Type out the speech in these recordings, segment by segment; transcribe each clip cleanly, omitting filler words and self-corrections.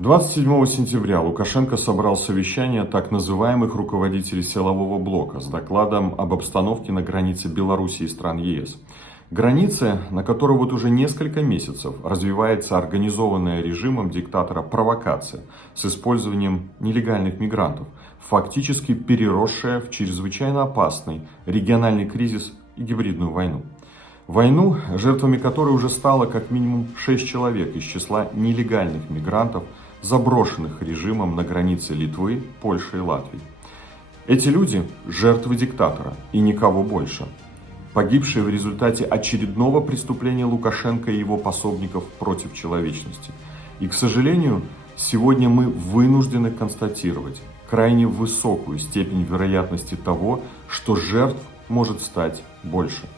27 сентября Лукашенко собрал совещание так называемых руководителей силового блока с докладом об обстановке на границе Беларуси и стран ЕС. Границы, на которой вот уже несколько месяцев развивается организованная режимом диктатора провокация с использованием нелегальных мигрантов, фактически переросшая в чрезвычайно опасный региональный кризис и гибридную войну. Войну, жертвами которой уже стало как минимум 6 человек из числа нелегальных мигрантов, заброшенных режимом на границе Литвы, Польши и Латвии. Эти люди – жертвы диктатора и никого больше. Погибшие в результате очередного преступления Лукашенко и его пособников против человечности. И, к сожалению, сегодня мы вынуждены констатировать крайне высокую степень вероятности того, что жертв может стать больше.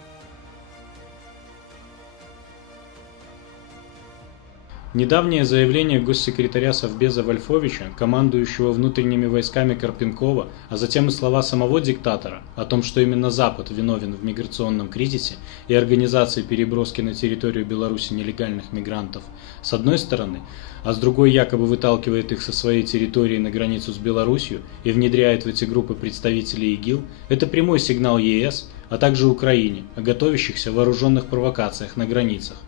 Недавнее заявление госсекретаря Совбеза Вольфовича, командующего внутренними войсками Карпенкова, а затем и слова самого диктатора о том, что именно Запад виновен в миграционном кризисе и организации переброски на территорию Беларуси нелегальных мигрантов, с одной стороны, а с другой якобы выталкивает их со своей территории на границу с Беларусью и внедряет в эти группы представителей ИГИЛ, это прямой сигнал ЕС, а также Украине о готовящихся вооруженных провокациях на границах.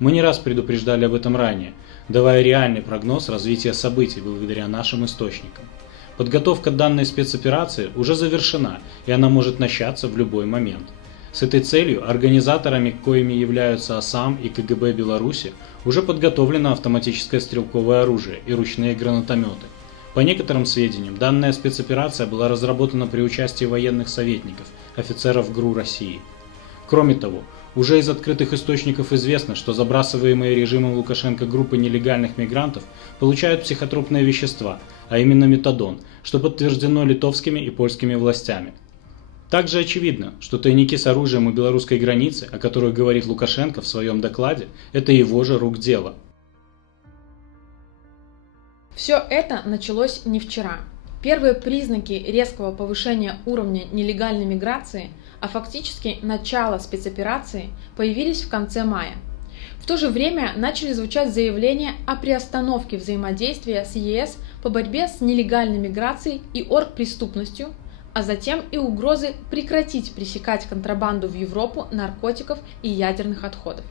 Мы не раз предупреждали об этом ранее, давая реальный прогноз развития событий благодаря нашим источникам. Подготовка данной спецоперации уже завершена, и она может начаться в любой момент. С этой целью организаторами, коими являются ОСАМ и КГБ Беларуси, уже подготовлено автоматическое стрелковое оружие и ручные гранатометы. По некоторым сведениям, данная спецоперация была разработана при участии военных советников, офицеров ГРУ России. Кроме того, уже из открытых источников известно, что забрасываемые режимом Лукашенко группы нелегальных мигрантов получают психотропные вещества, а именно метадон, что подтверждено литовскими и польскими властями. Также очевидно, что тайники с оружием у белорусской границы, о которых говорит Лукашенко в своем докладе, это его же рук дело. Все это началось не вчера. Первые признаки резкого повышения уровня нелегальной миграции, а фактически начало спецоперации, появились в конце мая. В то же время начали звучать заявления о приостановке взаимодействия с ЕС по борьбе с нелегальной миграцией и оргпреступностью, а затем и угрозы прекратить пресекать контрабанду в Европу наркотиков и ядерных отходов.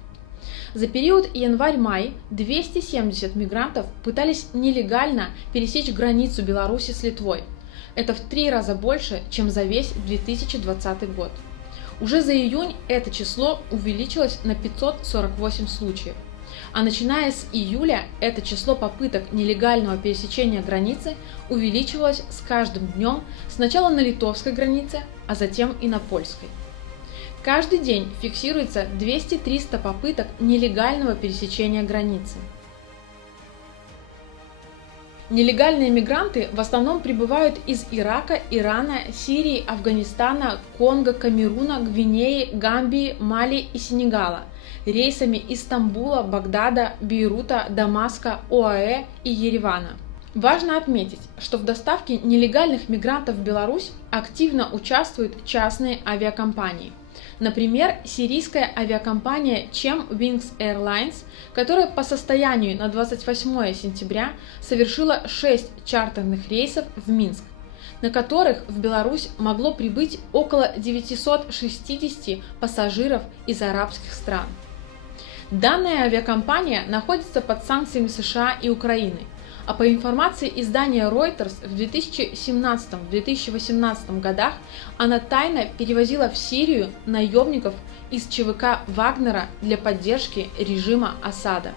За период январь-май 270 мигрантов пытались нелегально пересечь границу Беларуси с Литвой. Это в 3 раза больше, чем за весь 2020 год. Уже за июнь это число увеличилось на 548 случаев. А начиная с июля это число попыток нелегального пересечения границы увеличивалось с каждым днем сначала на литовской границе, а затем и на польской. Каждый день фиксируется 200-300 попыток нелегального пересечения границы. Нелегальные мигранты в основном прибывают из Ирака, Ирана, Сирии, Афганистана, Конго, Камеруна, Гвинеи, Гамбии, Мали и Сенегала рейсами из Стамбула, Багдада, Бейрута, Дамаска, ОАЭ и Еревана. Важно отметить, что в доставке нелегальных мигрантов в Беларусь активно участвуют частные авиакомпании. Например, сирийская авиакомпания Chem Wings Airlines, которая по состоянию на 28 сентября совершила 6 чартерных рейсов в Минск, на которых в Беларусь могло прибыть около 960 пассажиров из арабских стран. Данная авиакомпания находится под санкциями США и Украины, а по информации издания Reuters в 2017-2018 годах она тайно перевозила в Сирию наемников из ЧВК Вагнера для поддержки режима Асада.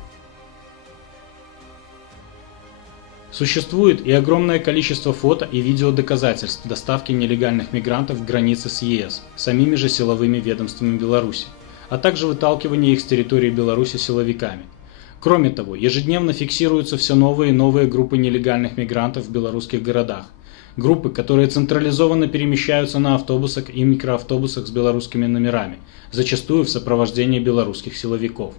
Существует и огромное количество фото и видеодоказательств доставки нелегальных мигрантов к границе с ЕС самими же силовыми ведомствами Беларуси, а также выталкивания их с территории Беларуси силовиками. Кроме того, ежедневно фиксируются все новые и новые группы нелегальных мигрантов в белорусских городах. Группы, которые централизованно перемещаются на автобусах и микроавтобусах с белорусскими номерами, зачастую в сопровождении белорусских силовиков.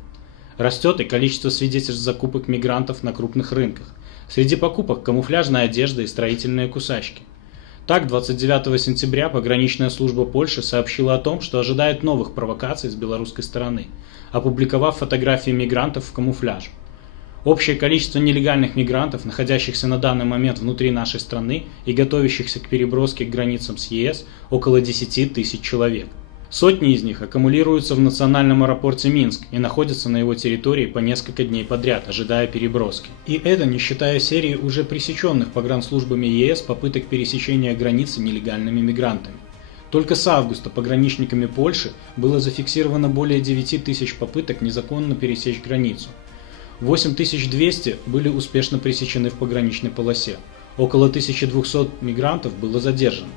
Растет и количество свидетельств закупок мигрантов на крупных рынках. Среди покупок камуфляжная одежда и строительные кусачки. Так, 29 сентября пограничная служба Польши сообщила о том, что ожидает новых провокаций с белорусской стороны, опубликовав фотографии мигрантов в камуфляже. Общее количество нелегальных мигрантов, находящихся на данный момент внутри нашей страны и готовящихся к переброске к границам с ЕС, около 10 тысяч человек. Сотни из них аккумулируются в национальном аэропорте Минск и находятся на его территории по несколько дней подряд, ожидая переброски. И это не считая серии уже пресеченных погранслужбами ЕС попыток пересечения границы нелегальными мигрантами. Только с августа пограничниками Польши было зафиксировано более 9 тысяч попыток незаконно пересечь границу. 8200 были успешно пресечены в пограничной полосе. Около 1200 мигрантов было задержано.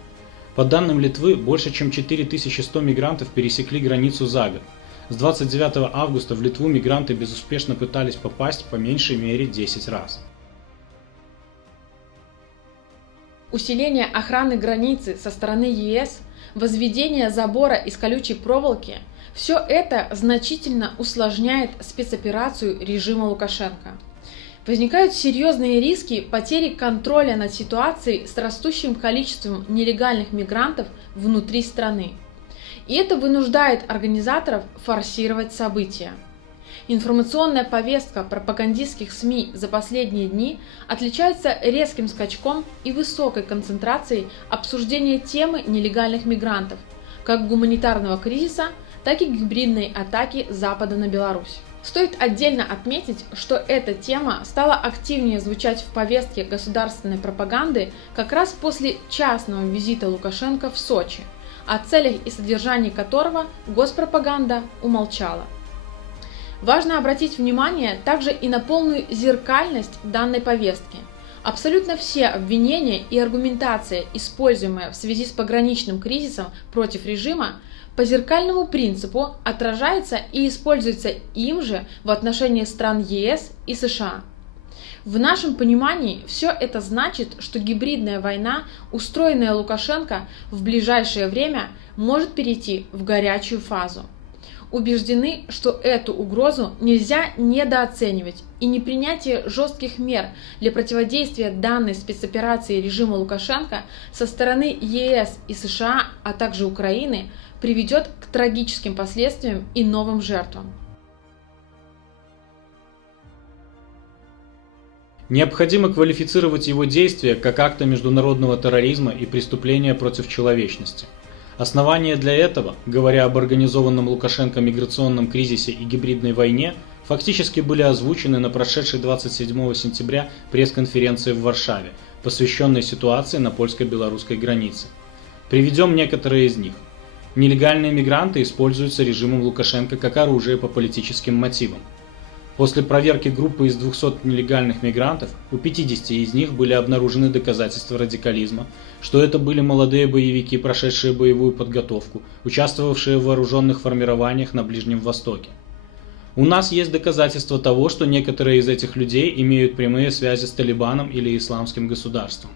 По данным Литвы, больше чем 4100 мигрантов пересекли границу за год. С 29 августа в Литву мигранты безуспешно пытались попасть по меньшей мере 10 раз. Усиление охраны границы со стороны ЕС, возведение забора из колючей проволоки – все это значительно усложняет спецоперацию режима Лукашенко. Возникают серьезные риски потери контроля над ситуацией с растущим количеством нелегальных мигрантов внутри страны. И это вынуждает организаторов форсировать события. Информационная повестка пропагандистских СМИ за последние дни отличается резким скачком и высокой концентрацией обсуждения темы нелегальных мигрантов, как гуманитарного кризиса, так и гибридной атаки Запада на Беларусь. Стоит отдельно отметить, что эта тема стала активнее звучать в повестке государственной пропаганды как раз после частного визита Лукашенко в Сочи, о целях и содержании которого госпропаганда умолчала. Важно обратить внимание также и на полную зеркальность данной повестки. Абсолютно все обвинения и аргументация, используемая в связи с пограничным кризисом против режима, по зеркальному принципу отражается и используется им же в отношении стран ЕС и США. В нашем понимании все это значит, что гибридная война, устроенная Лукашенко, в ближайшее время может перейти в горячую фазу. Убеждены, что эту угрозу нельзя недооценивать, и непринятие жестких мер для противодействия данной спецоперации режима Лукашенко со стороны ЕС и США, а также Украины, приведет к трагическим последствиям и новым жертвам. Необходимо квалифицировать его действия как акты международного терроризма и преступления против человечности. Основания для этого, говоря об организованном Лукашенко миграционном кризисе и гибридной войне, фактически были озвучены на прошедшей 27 сентября пресс-конференции в Варшаве, посвященной ситуации на польско-белорусской границе. Приведем некоторые из них. Нелегальные мигранты используются режимом Лукашенко как оружие по политическим мотивам. После проверки группы из 200 нелегальных мигрантов у 50 из них были обнаружены доказательства радикализма, что это были молодые боевики, прошедшие боевую подготовку, участвовавшие в вооруженных формированиях на Ближнем Востоке. У нас есть доказательства того, что некоторые из этих людей имеют прямые связи с Талибаном или Исламским государством.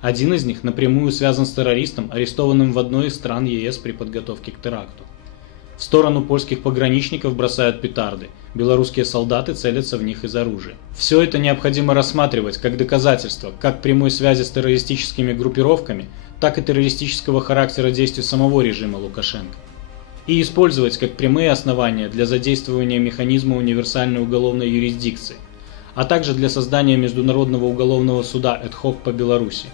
Один из них напрямую связан с террористом, арестованным в одной из стран ЕС при подготовке к теракту. В сторону польских пограничников бросают петарды, белорусские солдаты целятся в них из оружия. Все это необходимо рассматривать как доказательство как прямой связи с террористическими группировками, так и террористического характера действий самого режима Лукашенко. И использовать как прямые основания для задействования механизма универсальной уголовной юрисдикции, а также для создания Международного уголовного суда ad hoc по Беларуси,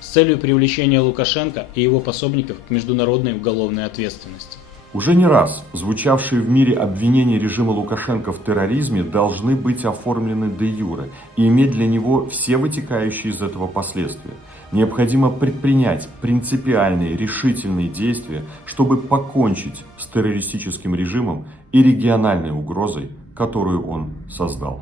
с целью привлечения Лукашенко и его пособников к международной уголовной ответственности. Уже не раз звучавшие в мире обвинения режима Лукашенко в терроризме должны быть оформлены де юре и иметь для него все вытекающие из этого последствия. Необходимо предпринять принципиальные, решительные действия, чтобы покончить с террористическим режимом и региональной угрозой, которую он создал.